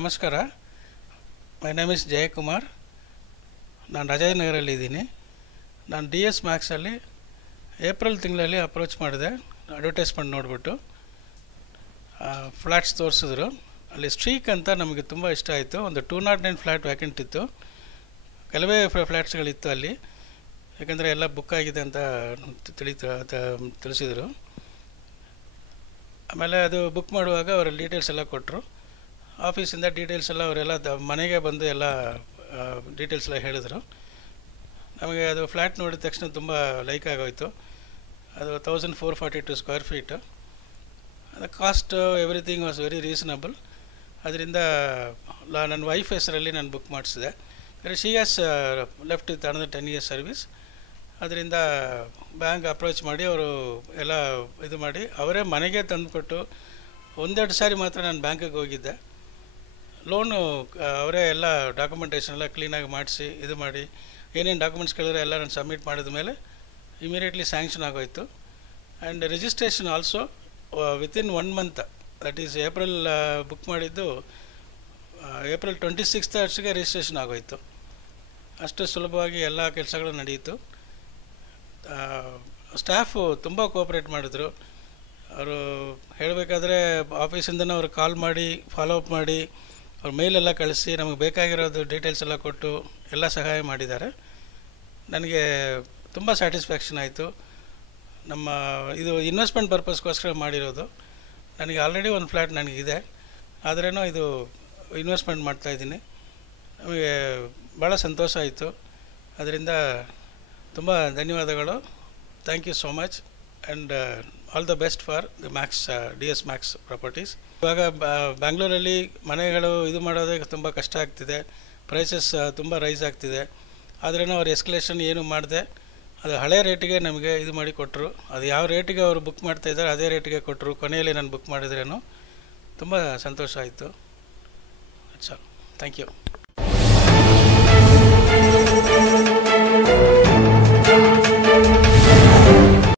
ನಮಸ್ಕಾರ. My name is Jayakumar. ನಾನು ರಾಜಾಜಿನಗರಲ್ಲಿ ಇದ್ದೀನಿ. ನಾನು DS ಮ್ಯಾಕ್ಸಲ್ಲಿ ಏಪ್ರಿಲ್ ತಿಂಗಳಲ್ಲಿ ಅಪ್ರೋಚ್ ಮಾಡಿದೆ. ಅಡ್ವರ್ಟೈಸ್ಮೆಂಟ್ ನೋಡಿಬಿಟ್ಟು ಫ್ಲ್ಯಾಟ್ಸ್ ತೋರಿಸಿದ್ರು. ಅಲ್ಲಿ ಸ್ಟ್ರೀಕ್ ಅಂತ ನಮಗೆ ತುಂಬ ಇಷ್ಟ ಆಯಿತು. ಒಂದು 209 ಫ್ಲ್ಯಾಟ್ ವ್ಯಾಕೆಂಟ್ ಇತ್ತು. ಕೆಲವೇ ಫ್ಲ್ಯಾಟ್ಸ್ಗಳಿತ್ತು ಅಲ್ಲಿ. ಯಾಕಂದರೆ ಎಲ್ಲ ಬುಕ್ ಆಗಿದೆ ಅಂತ ತಿಳಿಸಿದರು. ಆಮೇಲೆ ಅದು ಬುಕ್ ಮಾಡುವಾಗ ಅವರ ಡೀಟೇಲ್ಸ್ ಎಲ್ಲ ಕೊಟ್ಟರು. ಆಫೀಸಿಂದ ಡೀಟೇಲ್ಸ್ ಎಲ್ಲ ಅವರೆಲ್ಲ ಮನೆಗೆ ಬಂದು ಎಲ್ಲ ಡೀಟೇಲ್ಸ್ ಎಲ್ಲ ಹೇಳಿದರು. ನಮಗೆ ಅದು ಫ್ಲ್ಯಾಟ್ ನೋಡಿದ ತಕ್ಷಣ ತುಂಬ ಲೈಕ್ ಆಗೋಯಿತು. ಅದು 1442 ಸ್ಕ್ವೇರ್ ಫೀಟು. ಅದು cost everything was very reasonable. ಅದರಿಂದ ನನ್ನ ವೈಫ್ ಹೆಸರಲ್ಲಿ ನಾನು ಬುಕ್ ಮಾಡಿಸಿದೆ. She has left with another 10 years service. ಅದರಿಂದ ಬ್ಯಾಂಕ್ ಅಪ್ರೋಚ್ ಮಾಡಿ ಅವರು ಎಲ್ಲ ಇದು ಮಾಡಿ ಅವರೇ ಮನೆಗೆ ತಂದುಕೊಟ್ಟು ಒಂದೆರಡು ಸಾರಿ ಮಾತ್ರ ನಾನು ಬ್ಯಾಂಕಿಗೆ ಹೋಗಿದ್ದೆ. ಲೋನು ಅವರೇ ಎಲ್ಲ ಡಾಕ್ಯುಮೆಂಟೇಷನ್ ಎಲ್ಲ ಕ್ಲೀನಾಗಿ ಮಾಡಿಸಿ ಇದು ಮಾಡಿ ಏನೇನು ಡಾಕ್ಯುಮೆಂಟ್ಸ್ ಕೇಳಿದ್ರೆ ಎಲ್ಲ ನಾನು ಸಬ್ಮಿಟ್ ಮಾಡಿದ ಮೇಲೆ ಇಮಿಡಿಯೇಟ್ಲಿ ಸ್ಯಾಂಕ್ಷನ್ ಆಗೋಯಿತು. And registration also within 1 month, that is April book ಮಾಡಿದ್ದು ಏಪ್ರಿಲ್ 26th ಅಷ್ಟಿಗೆ ರಿಜಿಸ್ಟ್ರೇಷನ್ ಆಗೋಯಿತು. ಅಷ್ಟು ಸುಲಭವಾಗಿ ಎಲ್ಲ ಕೆಲಸಗಳು ನಡೆಯಿತು. ಸ್ಟಾಫು ತುಂಬ ಕೋಆಪ್ರೇಟ್ ಮಾಡಿದ್ರು. ಅವರು ಹೇಳಬೇಕಾದ್ರೆ ಆಫೀಸಿಂದನೂ ಅವ್ರು ಕಾಲ್ ಮಾಡಿ ಫಾಲೋ ಅಪ್ ಮಾಡಿ ಅವ್ರ ಮೇಲೆಲ್ಲ ಕಳಿಸಿ ನಮಗೆ ಬೇಕಾಗಿರೋದು ಡೀಟೇಲ್ಸ್ ಎಲ್ಲ ಕೊಟ್ಟು ಎಲ್ಲ ಸಹಾಯ ಮಾಡಿದ್ದಾರೆ. ನನಗೆ ತುಂಬ ಸ್ಯಾಟಿಸ್ಫ್ಯಾಕ್ಷನ್ ಆಯಿತು. ನಮ್ಮ ಇದು ಇನ್ವೆಸ್ಟ್ಮೆಂಟ್ ಪರ್ಪಸ್ಗೋಸ್ಕರ ಮಾಡಿರೋದು. ನನಗೆ ಆಲ್ರೆಡಿ ಒಂದು ಫ್ಲ್ಯಾಟ್ ನನಗಿದೆ, ಆದ್ರೂ ಇದು ಇನ್ವೆಸ್ಟ್ಮೆಂಟ್ ಮಾಡ್ತಾಯಿದ್ದೀನಿ. ನಮಗೆ ಭಾಳ ಸಂತೋಷ ಆಯಿತು. ಅದರಿಂದ ತುಂಬ ಧನ್ಯವಾದಗಳು. Thank you so much and all the best for the Max DS Max properties. ಇವಾಗ ಬ್ಯಾಂಗ್ಳೂರಲ್ಲಿ ಮನೆಗಳು ಇದು ಮಾಡೋದಕ್ಕೆ ತುಂಬ ಕಷ್ಟ ಆಗ್ತಿದೆ. ಪ್ರೈಸಸ್ ತುಂಬ ರೈಸ್ ಆಗ್ತಿದೆ. ಆದ್ರೂ ಅವ್ರು ಎಸ್ಕಲೇಷನ್ ಏನು ಮಾಡಿದೆ ಅದು ಹಳೆ ರೇಟಿಗೆ ನಮಗೆ ಇದು ಮಾಡಿ ಕೊಟ್ಟರು. ಅದು ಯಾವ ರೇಟಿಗೆ ಅವರು ಬುಕ್ ಮಾಡ್ತಾಯಿದ್ದಾರೆ ಅದೇ ರೇಟಿಗೆ ಕೊಟ್ಟರು. ಕೊನೆಯಲ್ಲಿ ನಾನು ಬುಕ್ ಮಾಡಿದ್ರೇನು ತುಂಬ ಸಂತೋಷ ಆಯಿತು. ಅಚ್ಚಾ, ಥ್ಯಾಂಕ್ ಯು.